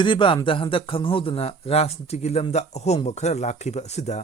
ꯖꯤꯔꯤꯕꯥꯝꯗ ꯍꯟꯗꯛ ꯈꯪꯍꯧꯗꯅ ꯔꯥꯖꯅꯤꯇꯤꯒꯤ ꯂꯝꯗ ꯑꯍꯣꯡꯕ ꯈꯔ ꯂꯥꯛꯈꯤꯕ ꯑꯁꯤꯗ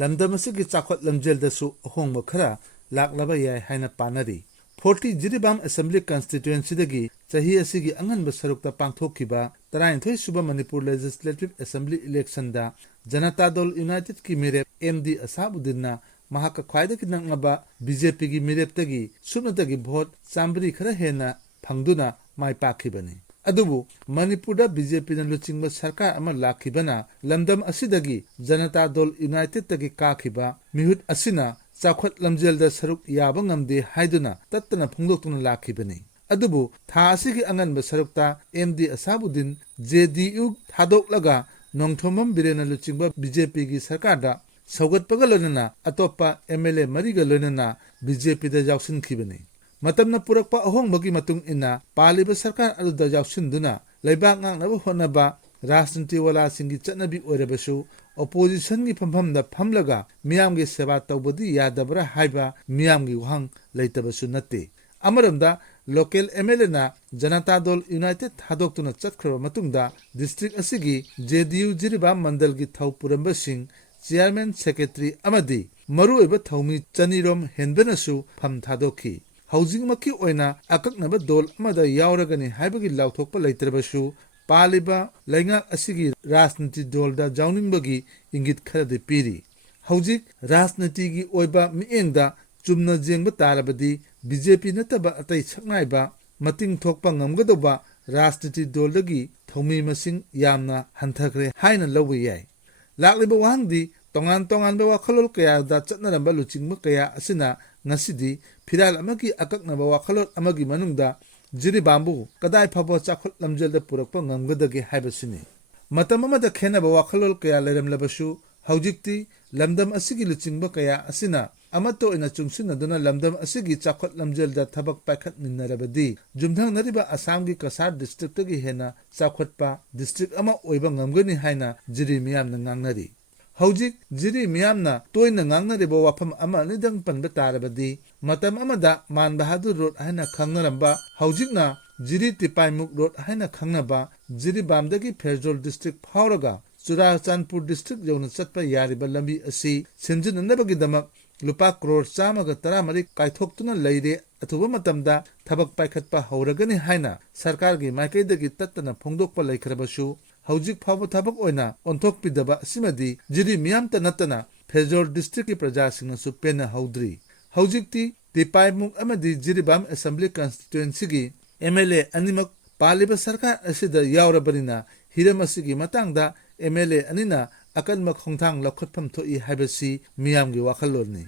ꯂꯝꯗꯝ ꯑꯁꯤꯒꯤ ꯆꯥꯎꯈꯠ ꯂꯝꯖꯦꯜꯗꯁꯨ ꯑꯍꯣꯡꯕ ꯈꯔ ꯂꯥꯛꯂꯕ ꯌꯥꯏ ꯍꯥꯏꯅ ꯄꯥꯅꯔꯤ꯫ 40 ꯖꯤꯔꯤꯕꯥꯝ ꯑꯦꯁꯦꯝꯕ꯭ꯂꯤ ꯀꯟꯁꯇꯤꯇ꯭ꯌꯨꯑꯦꯟꯁꯤꯗꯒꯤ ꯆꯍꯤ ꯑꯁꯤꯒꯤ ꯑꯉꯟꯕ ꯁꯔꯨꯛꯇ ꯄꯥꯡꯊꯣꯛꯈꯤꯕ 12 ꯁꯨꯕ ꯃꯅꯤꯄꯨꯔ ꯂꯦꯖꯤꯁꯂꯦꯇꯤꯚ ꯑꯦꯁꯦꯝꯕ꯭ꯂꯤ ꯏꯂꯦꯛꯁꯟꯗ ꯖꯅꯇꯥ ꯗꯣꯜ ꯌꯨꯅꯥꯏꯇꯦꯗꯀꯤ ꯃꯤꯔꯦꯞ ꯑꯦꯝ.ꯗꯤ. ꯑꯁꯥꯗꯨꯗꯤꯟꯅ ꯃꯍꯥꯛꯀ ꯈ꯭ꯋꯥꯏꯗꯒꯤ ꯅꯛꯅꯕ ꯕꯤ.ꯖꯦ.ꯄꯤꯒꯤ ꯃꯤꯔꯦꯞꯇꯒꯤ ꯁꯨꯞꯅꯇꯒꯤ ꯚꯣꯠ 100 ꯈꯔ ꯍꯦꯟꯅ ꯐꯪꯗꯨꯅ ꯃꯥꯏ ꯄꯥꯛꯈꯤꯕꯅꯤ꯫ ꯑꯗꯨꯕꯨ ꯃꯅꯤꯄꯨꯔꯗ ꯕꯤ.ꯖꯦ.ꯄꯤꯅ ꯂꯨꯆꯤꯡꯕ ꯁꯔꯀꯥꯔ ꯑꯃ ꯂꯥꯛꯈꯤꯕꯅ ꯂꯝꯗꯝ ꯑꯁꯤꯗꯒꯤ ꯖꯅꯇꯥ ꯗꯣꯜ ꯌꯨꯅꯥꯏꯇꯦꯗꯇꯒꯤ ꯀꯥꯈꯤꯕ ꯃꯤꯍꯨꯠ ꯑꯁꯤꯅ ꯆꯥꯎꯈꯠ ꯂꯝꯖꯦꯜꯗ ꯁꯔꯨꯛ ꯌꯥꯕ ꯉꯝꯗꯦ ꯍꯥꯏꯗꯨꯅ ꯇꯠꯇꯅ ꯐꯣꯡꯗꯣꯛꯇꯨꯅ ꯂꯥꯛꯈꯤꯕꯅꯤ꯫ ꯑꯗꯨꯕꯨ ꯊꯥ ꯑꯁꯤꯒꯤ ꯑꯉꯟꯕ ꯁꯔꯨꯛꯇ ꯑꯦꯝ.ꯗꯤ. ꯑꯁꯥꯗꯨꯗꯤꯟ ꯖꯦ.ꯗꯤ.ꯌꯨ ꯊꯥꯗꯣꯛꯂꯒ ꯅꯣꯡꯊꯣꯝꯕꯝ ꯕꯤꯔꯦꯟꯅ ꯂꯨꯆꯤꯡꯕ ꯕꯤ.ꯖꯦ.ꯄꯤꯒꯤ ꯁꯔꯀꯥꯔꯗ ꯁꯧꯒꯠꯄꯒ ꯂꯣꯏꯅꯅ ꯑꯇꯣꯞꯄ ꯑꯦꯝ.ꯑꯦꯜ.ꯑꯦ. 4ꯒ ꯂꯣꯏꯅꯅ ꯕꯤ.ꯖꯦ.ꯄꯤꯗ ꯌꯥꯎꯁꯤꯟꯈꯤꯕꯅꯤ꯫ ꯃꯇꯝꯅ ꯄꯨꯔꯛꯄ ꯑꯍꯣꯡꯕꯒꯤ ꯃꯇꯨꯡ ꯏꯟꯅ ꯄꯥꯜꯂꯤꯕ ꯁꯔꯀꯥꯔ ꯑꯗꯨꯗ ꯌꯥꯎꯁꯤꯟꯗꯨꯅ ꯂꯩꯕꯥꯛ ꯉꯥꯛꯅꯕ ꯍꯣꯠꯅꯕ ꯔꯥꯖꯅꯤꯇꯤ ꯋꯥꯂꯥꯁꯤꯡꯒꯤ ꯆꯠꯅꯕꯤ ꯑꯣꯏꯔꯕꯁꯨ ꯑꯣꯄꯣꯖꯤꯁꯟꯒꯤ ꯐꯝꯐꯝꯗ ꯐꯝꯂꯒ ꯃꯤꯌꯥꯝꯒꯤ ꯁꯦꯕꯥ ꯇꯧꯕꯗꯤ ꯌꯥꯗꯕ꯭ꯔꯥ ꯍꯥꯏꯕ ꯃꯤꯌꯥꯝꯒꯤ ꯋꯥꯍꯪ ꯂꯩꯇꯕꯁꯨ ꯅꯠꯇꯦ꯫ ꯑꯃꯔꯣꯝꯗ ꯂꯣꯀꯦꯜ ꯑꯦꯝ.ꯑꯦꯜ.ꯑꯦ.ꯅ ꯖꯅꯇꯥ ꯗꯣꯜ ꯌꯨꯅꯥꯏꯇꯦꯗ ꯊꯥꯗꯣꯛꯇꯨꯅ ꯆꯠꯈ꯭ꯔꯕ ꯃꯇꯨꯡꯗ ꯗꯤꯁꯇ꯭ꯔꯤꯛ ꯑꯁꯤꯒꯤ ꯖꯦ.ꯗꯤ.ꯌꯨ ꯖꯤꯔꯤꯕꯥꯝ ꯃꯟꯗꯜꯒꯤ ꯊꯧ ꯄꯨꯔꯝꯕꯁꯤꯡ, ꯆꯤꯌꯥꯔꯃꯦꯟ, ꯁꯦꯀ꯭ꯔꯦꯇꯔꯤ ꯑꯃꯗꯤ ꯃꯔꯨꯑꯣꯏꯕ ꯊꯧꯃꯤ 200 ꯍꯦꯟꯕꯅꯁꯨ ꯐꯝ ꯊꯥꯗꯣꯛꯈꯤ꯫ ꯍꯧꯖꯤꯛꯃꯛꯀꯤ ꯑꯣꯏꯅ ꯑꯀꯛꯅꯕ ꯗꯣꯜ ꯑꯃꯗ ꯌꯥꯎꯔꯒꯅꯤ ꯍꯥꯏꯕꯒꯤ ꯂꯥꯎꯊꯣꯛꯄ ꯂꯩꯇ꯭ꯔꯕꯁꯨ ꯄꯥꯜꯂꯤꯕ ꯂꯩꯉꯥꯛ ꯑꯁꯤꯒꯤ ꯔꯥꯖꯅꯤꯇꯤ ꯗꯣꯜꯗ ꯌꯥꯎꯅꯤꯡꯕꯒꯤ ꯏꯪꯒꯤꯠ ꯈꯔꯗꯤ ꯄꯤꯔꯤ꯫ ꯍꯧꯖꯤꯛ ꯔꯥꯖꯅꯤꯇꯤꯒꯤ ꯑꯣꯏꯕ ꯃꯤꯠꯌꯦꯡꯗ ꯆꯨꯝꯅ ꯌꯦꯡꯕ ꯇꯥꯔꯕꯗꯤ ꯕꯤ.ꯖꯦ.ꯄꯤ ꯅꯠꯇꯕ ꯑꯇꯩ ꯁꯛꯅꯥꯏꯕ ꯃꯇꯤꯡ ꯊꯣꯛꯄ ꯉꯝꯒꯗꯧꯕ ꯔꯥꯖꯅꯤꯇꯤ ꯗꯣꯜꯗꯒꯤ ꯊꯧꯃꯤ ꯃꯁꯤꯡ ꯌꯥꯝꯅ ꯍꯟꯊꯈ꯭ꯔꯦ ꯍꯥꯏꯅ ꯂꯧꯕ ꯌꯥꯏ꯫ ꯂꯥꯛꯂꯤꯕ ꯋꯥꯍꯪꯗꯤ ꯇꯣꯉꯥꯟ ꯇꯣꯉꯥꯟꯕ ꯋꯥꯈꯜꯂꯣꯟ ꯀꯌꯥꯗ ꯆꯠꯅꯔꯝꯕ ꯂꯨꯆꯤꯡꯕ ꯀꯌా ꯑꯁꯤꯅ ꯉꯁꯤꯗꯤ ꯐꯤꯔꯥꯜ ꯑꯃꯒꯤ ꯑꯀꯛꯅꯕ ꯋꯥꯈꯜꯂꯣꯟ ꯑꯃꯒꯤ ꯃꯅꯨꯡꯗ ꯖꯤꯔꯤꯕꯥꯝꯕꯨ ꯀꯗꯥꯏ ꯐꯥꯎꯕ ꯆꯥꯎꯈꯠ ꯂꯝꯖꯦꯜꯗ ꯄꯨꯔꯛꯄ ꯉꯝꯒꯗꯒꯦ ꯍꯥꯏꯕꯁꯤꯅꯤ꯫ ꯃꯇꯝ ꯑꯃꯗ ꯈꯦꯟꯅꯕ ꯋꯥꯈꯜꯂꯣꯟ ꯀꯌా ꯂꯩꯔꯝꯂꯕꯁꯨ ꯍꯧꯖꯤꯛꯇꯤ ꯂꯝꯗꯝ ꯑꯁꯤꯒꯤ ꯂꯨꯆꯤꯡꯕ ꯀꯌꯥ ꯑꯁꯤꯅ ꯑꯃꯠꯇ ꯑꯣꯏꯅ ꯆꯨꯡꯁꯤꯟꯅꯗꯨꯅ ꯂꯝꯗꯝ ꯑꯁꯤꯒꯤ ꯆꯥꯎꯈꯠ ꯂꯝꯖꯦꯜꯗ ꯊꯕꯛ ꯄꯥꯏꯈꯠꯃꯤꯟꯅꯔꯕꯗꯤ ꯌꯨꯝꯊꯪꯅꯔꯤꯕ ꯑꯁꯥꯝꯒꯤ ꯀꯁꯥꯔ ꯗꯤꯁꯇ꯭ꯔꯤꯛꯇꯒꯤ ꯍꯦꯟꯅ ꯆꯥꯎꯈꯠꯄ ꯗꯤꯁꯇ꯭ꯔꯤꯛ ꯑꯃ ꯑꯣꯏꯕ ꯉꯝꯒꯅꯤ ꯍꯥꯏꯅ ꯖꯤꯔꯤ ꯃꯤꯌꯥꯝꯅ ꯉꯥꯡꯅꯔꯤ꯫ ꯍꯧꯖꯤꯛ ꯖꯤꯔꯤ ꯃꯤꯌꯥꯝꯅ ꯇꯣꯏꯅ ꯉꯥꯡꯅꯔꯤꯕ ꯋꯥꯐꯝ ꯑꯃ ꯑꯅꯤꯗꯪ ꯄꯟꯕ ꯇꯥꯔꯕꯗꯤ ꯃꯇꯝ ꯑꯃꯗ ꯃꯥꯟ ꯕꯍꯥꯗꯨꯔ ꯔꯣꯗ ꯍꯥꯏꯅ ꯈꯪꯅꯔꯝꯕ, ꯍꯧꯖꯤꯛꯅ ꯖꯤꯔꯤ ꯇꯤꯄꯥꯏꯃꯨꯛ ꯔꯣꯗ ꯍꯥꯏꯅ ꯈꯪꯅꯕ ꯖꯤꯔꯤꯕꯥꯝꯗꯒꯤ ꯐꯦꯔꯖꯣꯜ ꯗꯤꯁꯇ꯭ꯔꯤꯛ ꯐꯥꯎꯔꯒ ꯆꯨꯔꯥꯆꯥꯟꯄꯨꯔ ꯗꯤꯁꯇ꯭ꯔꯤꯛ ꯌꯧꯅ ꯆꯠꯄ ꯌꯥꯔꯤꯕ ꯂꯝꯕꯤ ꯑꯁꯤ ꯁꯦꯝꯖꯤꯟꯅꯅꯕꯒꯤꯗꯃꯛ ꯂꯨꯄꯥ ꯀ꯭ꯔꯣꯔ 113 ꯀꯥꯏꯊꯣꯛꯇꯨꯅ ꯂꯩꯔꯦ, ꯑꯊꯨꯕ ꯃꯇꯝꯗ ꯊꯕꯛ ꯄꯥꯏꯈꯠꯄ ꯍꯧꯔꯒꯅꯤ ꯍꯥꯏꯅ ꯁꯔꯀꯥꯔꯒꯤ ꯃꯥꯏꯀꯩꯗꯒꯤ ꯇꯠꯇꯅ ꯐꯣꯡꯗꯣꯛꯄ ꯂꯩꯈ꯭ꯔꯕꯁꯨ ꯍꯧꯖꯤꯛ ꯐꯥꯎꯕ ꯊꯕꯛ ꯑꯣꯏꯅ ꯑꯣꯟꯊꯣꯛꯄꯤꯗꯕ ꯑꯁꯤꯃꯗꯤ ꯖꯤꯔꯤ ꯃꯤꯌꯥꯝꯇ ꯅꯠꯇꯅ ꯐꯦꯔꯖꯣꯜ ꯗꯤꯁꯇ꯭ꯔꯤꯛꯀꯤ ꯄ꯭ꯔꯖꯥꯁꯤꯡꯅꯁꯨ ꯄꯦꯟꯅꯍꯧꯗ꯭ꯔꯤ꯫ ꯍꯧꯖꯤꯛꯇꯤ ꯇꯤꯄꯥꯏꯃꯨꯛ ꯑꯃꯗꯤ ꯖꯤꯔꯤꯕꯥꯝ ꯑꯦꯁꯦꯝꯕ꯭ꯂꯤ ꯀꯟꯁꯇꯤꯇ꯭ꯌꯨꯑꯦꯟꯁꯤꯒꯤ ꯑꯦꯝ.ꯑꯦꯜ.ꯑꯦ. ꯑꯅꯤꯃꯛ ꯄꯥꯜꯂꯤꯕ ꯁꯔꯀꯥꯔ ꯑꯁꯤꯗ ꯌꯥꯎꯔꯕꯅꯤꯅ ꯍꯤꯔꯝ ꯑꯁꯤꯒꯤ ꯃꯇꯥꯡꯗ ꯑꯦꯝ.ꯑꯦꯜ.ꯑꯦ. ꯑꯅꯤꯅ ꯑꯀꯟꯕ ꯈꯣꯡꯊꯥꯡ ꯂꯧꯈꯠꯐꯝ ꯊꯣꯛꯏ ꯍꯥꯏꯕꯁꯤ ꯃꯤꯌꯥꯝꯒꯤ ꯋꯥꯈꯜꯂꯣꯟꯅꯤ꯫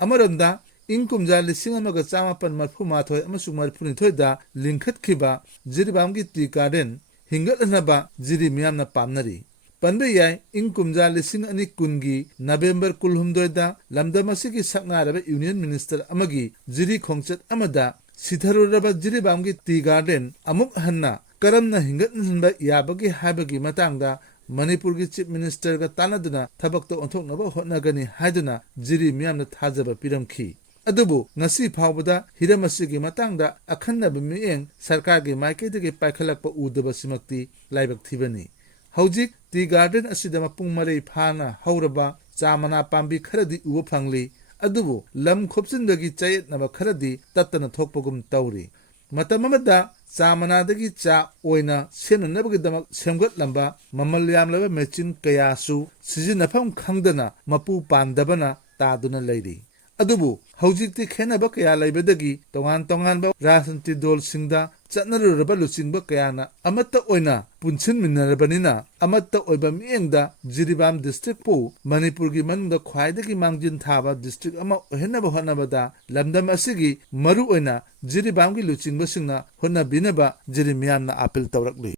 ꯑꯃꯔꯣꯝꯗ ꯏꯪ ꯀꯨꯝꯖꯥ 1939 ꯑꯃꯁꯨꯡ 1942ꯗ ꯂꯤꯡꯈꯠꯈꯤꯕ ꯖꯤꯔꯤꯕꯥꯝꯒꯤ ꯇꯤ ꯒꯥꯔꯗꯦꯟ ꯍꯤꯡꯒꯠꯍꯟꯅꯕ ꯖꯤꯔꯤ ꯃꯤꯌꯥꯝꯅ ꯄꯥꯝꯅꯔꯤ꯫ ꯄꯟꯕ ꯌꯥꯏ ꯏꯪ ꯀꯨꯝꯖꯥ 2010ꯒꯤ ꯅꯕꯦꯝꯕꯔ 12ꯗ ꯂꯝꯗꯝ ꯑꯁꯤꯒꯤ ꯁꯛꯅꯥꯏꯔꯕ ꯌꯨꯅꯤꯌꯟ ꯃꯤꯅꯤꯁꯇꯔ ꯑꯃꯒꯤ ꯖꯤꯔꯤ ꯈꯣꯡꯆꯠ ꯑꯃꯗ ꯁꯤꯊꯔꯨꯔꯕ ꯖꯤꯔꯤꯕꯥꯝꯒꯤ ꯇꯤ ꯒꯥꯔꯗꯦꯟ ꯑꯃꯨꯛ ꯍꯟꯅ ꯀꯔꯝꯅ ꯍꯤꯡꯒꯠꯍꯟꯕ ꯌꯥꯕꯒꯦ ꯍꯥꯏꯕꯒꯤ ꯃꯇꯥꯡꯗ ꯃꯅꯤꯄꯨꯔꯒꯤ ꯆꯤꯞ ꯃꯤꯅꯤꯁꯇꯔꯒ ꯇꯥꯟꯅꯗꯨꯅ ꯊꯕꯛꯇ ꯑꯣꯟꯊꯣꯛꯅꯕ ꯍꯣꯠꯅꯒꯅꯤ ꯍꯥꯏꯗꯨꯅ ꯖꯤꯔꯤ ꯃꯤꯌꯥꯝꯅ ꯊꯥꯖꯕ ꯄꯤꯔꯝꯈꯤ꯫ ꯑꯗꯨꯕꯨ ꯉꯁꯤ ꯐꯥꯎꯕꯗ ꯍꯤꯔꯝ ꯑꯁꯤꯒꯤ ꯃꯇꯥꯡꯗ ꯑꯈꯟꯅꯕ ꯃꯤꯠꯌꯦꯡ ꯁꯔꯀꯥꯔꯒꯤ ꯃꯥꯏꯀꯩꯗꯒꯤ ꯄꯥꯏꯈꯠꯂꯛꯄ ꯎꯗꯕꯁꯤꯃꯛꯇꯤ ꯂꯥꯏꯕꯛ ꯊꯤꯕꯅꯤ꯫ ꯍꯧꯖꯤꯛ ꯇꯤ ꯒꯥꯔꯗꯦꯟ ꯑꯁꯤꯗ ꯃꯄꯨꯡ ꯃꯔꯩ ꯐꯥꯅ ꯍꯧꯔꯕ ꯆꯥ ꯃꯅꯥ ꯄꯥꯝꯕꯤ ꯈꯔꯗꯤ ꯎꯕ ꯐꯪꯂꯤ, ꯑꯗꯨꯕꯨ ꯂꯝ ꯈꯣꯞꯆꯤꯟꯕꯒꯤ ꯆꯌꯦꯠꯅꯕ ꯈꯔꯗꯤ ꯇꯠꯇꯅ ꯊꯣꯛꯄꯒꯨꯝ ꯇꯧꯔꯤ꯫ ꯃꯇꯝ ꯑꯃꯗ ꯆꯥ ꯃꯅꯥꯗꯒꯤ ꯆꯥ ꯑꯣꯏꯅ ꯁꯦꯝꯅꯅꯕꯒꯤꯗꯃꯛ ꯁꯦꯝꯒꯠꯂꯝꯕ ꯃꯃꯜ ꯌꯥꯝꯂꯕ ꯃꯦꯆꯤꯟ ꯀꯌꯥꯁꯨ ꯁꯤꯖꯤꯟꯅꯐꯝ ꯈꯪꯗꯅ ꯃꯄꯨ ꯄꯥꯟꯗꯕꯅ ꯇꯥꯗꯨꯅ ꯂꯩꯔꯤ꯫ ꯑꯗꯨꯕꯨ ꯍꯧꯖꯤꯛꯇꯤ ꯈꯦꯟꯅꯕ ꯀꯌా ꯂꯩꯕꯗꯒꯤ ꯇꯣꯉꯥꯟ ꯇꯣꯉꯥꯟꯕ ꯔꯥꯖꯅꯤꯇꯤ ꯗꯣꯜꯁꯤꯡꯗ ꯆꯠꯅꯔꯨꯔꯕ ꯂꯨꯆꯤꯡꯕ ꯀꯌꯥꯅ ꯑꯃꯠꯇ ꯑꯣꯏꯅ ꯄꯨꯟꯁꯤꯟꯃꯤꯟꯅꯔꯕꯅꯤꯅ ꯑꯃꯠꯇ ꯑꯣꯏꯕ ꯃꯤꯠꯌꯦꯡꯗ ꯖꯤꯔꯤꯕꯥꯝ ꯗꯤꯁꯇ꯭ꯔꯤꯛꯄꯨ ꯃꯅꯤꯄꯨꯔꯒꯤ ꯃꯅꯨꯡꯗ ꯈ꯭ꯋꯥꯏꯗꯒꯤ ꯃꯥꯡꯖꯤꯟ ꯊꯥꯕ ꯗꯤꯁꯇ꯭ꯔꯤꯛ ꯑꯃ ꯑꯣꯏꯍꯟꯅꯕ ꯍꯣꯠꯅꯕꯗ ꯂꯝꯗꯝ ꯑꯁꯤꯒꯤ ꯃꯔꯨꯑꯣꯏꯅ ꯖꯤꯔꯤꯕꯥꯝꯒꯤ ꯂꯨꯆꯤꯡꯕꯁꯤꯡꯅ ꯍꯣꯠꯅꯕꯤꯅꯕ ꯖꯤꯔꯤ ꯃꯤꯌꯥꯝꯅ ꯑꯥꯄꯤꯜ ꯇꯧꯔꯛꯂꯤ꯫